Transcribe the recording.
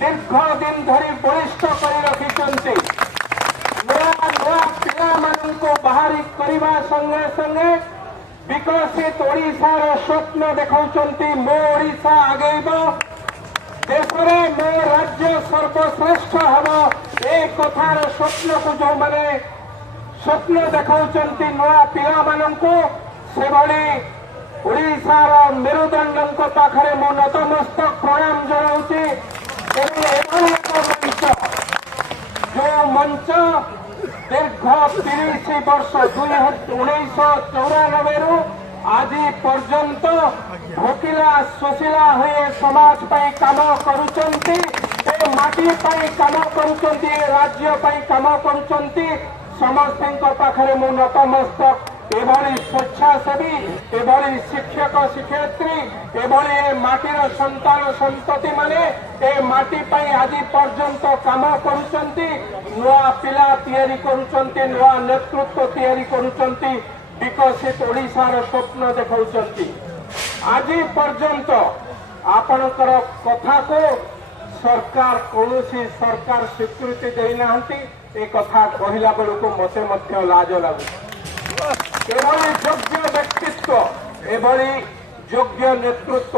দীর্ঘ দিন ধরে বলিষ্ঠ করে রাখিଛନ୍ତି। নূଆ ନୂଆ ପିଲାମାନଙ୍କୁ ବାହାରି କରିବା ସଙ୍ଗେ ସଙ୍ଗେ ବିକଶିତ ଓଡ଼ିଶାର ସ୍ୱପ୍ନ ଦେଖାଉଛନ୍ତି। ମୋ ଓଡ଼ିଶା ଆଗେଇବ, ଦେଶରେ ମୋ ରାଜ୍ୟ ସର୍ବଶ୍ରେଷ୍ଠ ହେବ, ଏ କଥାର ସ୍ୱପ୍ନକୁ ଯେଉଁମାନେ ସ୍ୱପ୍ନ ଦେଖାଉଛନ୍ତି ନୂଆ ପିଲାମାନଙ୍କୁ, ସେଭଳି ଓଡ଼ିଶାର ମେରୁଦଣ୍ଡଙ୍କ ପାଖରେ ମୁଁ ନତମସ୍ତକ ପ୍ରଣାମ ଜଣାଉଛି। ଏଭଳି ଏକ ମଞ୍ଚ, ଯେଉଁ ମଞ୍ଚ ଦୀର୍ଘ 30 ବର୍ଷ 1994ରୁ ଆଜି ପର୍ଯ୍ୟନ୍ତ ଭୋକିଲା ଶୋଷିଲା ହୋଇ ସମାଜ ପାଇଁ କାମ କରୁଛନ୍ତି, ଏ ମାଟି ପାଇଁ କାମ କରୁଛନ୍ତି, ଏ ରାଜ୍ୟ ପାଇଁ କାମ କରୁଛନ୍ତି। ସମସ୍ତଙ୍କ ପାଖରେ ମୁଁ ନତମସ୍ତକ। ଏଭଳି ସ୍ୱେଚ୍ଛାସେବୀ, ଏଭଳି ଶିକ୍ଷକ ଶିକ୍ଷୟିତ୍ରୀ, ଏଭଳି ଏ ମାଟିର ସନ୍ତାନ ସନ୍ତତି ମାନେ ଏ ମାଟି ପାଇଁ ଆଜି ପର୍ଯ୍ୟନ୍ତ କାମ କରୁଛନ୍ତି, ନୂଆ ପିଲା ତିଆରି କରୁଛନ୍ତି, ନୂଆ ନେତୃତ୍ୱ ତିଆରି କରୁଛନ୍ତି, ବିକଶିତ ଓଡ଼ିଶାର ସ୍ୱପ୍ନ ଦେଖାଉଛନ୍ତି। ଆଜି ପର୍ଯ୍ୟନ୍ତ ଆପଣଙ୍କର କଥାକୁ ସରକାର କୌଣସି ସରକାର ସ୍ୱୀକୃତି ଦେଇନାହାନ୍ତି। ଏ କଥା କହିଲା ବେଳକୁ ମୋତେ ମଧ୍ୟ ଲାଜ ଲାଗୁଛି। ଏଭଳି ଯୋଗ୍ୟ ବ୍ୟକ୍ତିତ୍ୱ, ଏଭଳି ଯୋଗ୍ୟ ନେତୃତ୍ୱ